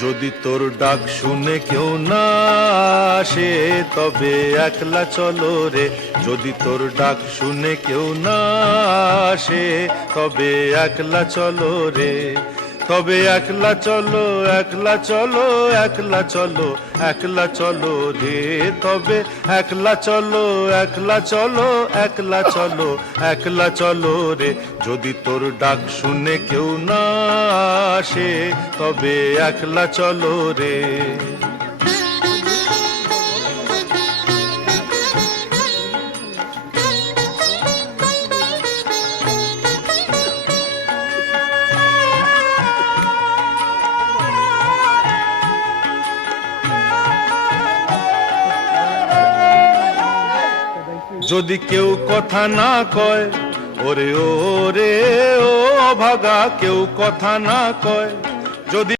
যদি তোর ডাক শুনে কেউ না আসে তবে একলা চলো রে। যদি তোর ডাক শুনে কেউ না আসে তবে একলা চলো রে। তবে একলা চলো, একলা চলো, একলা চলো, একলা চলো রে। তবে একলা চলো, একলা চলো, একলা চলো, একলা চলো রে। যদি তোর ডাক শুনে কেউ না আসে তবে একলা চলো রে। যদি কেউ কথা না কয়, ওরে ও রে ও ভাগা, কেউ কথা না কয়, যদি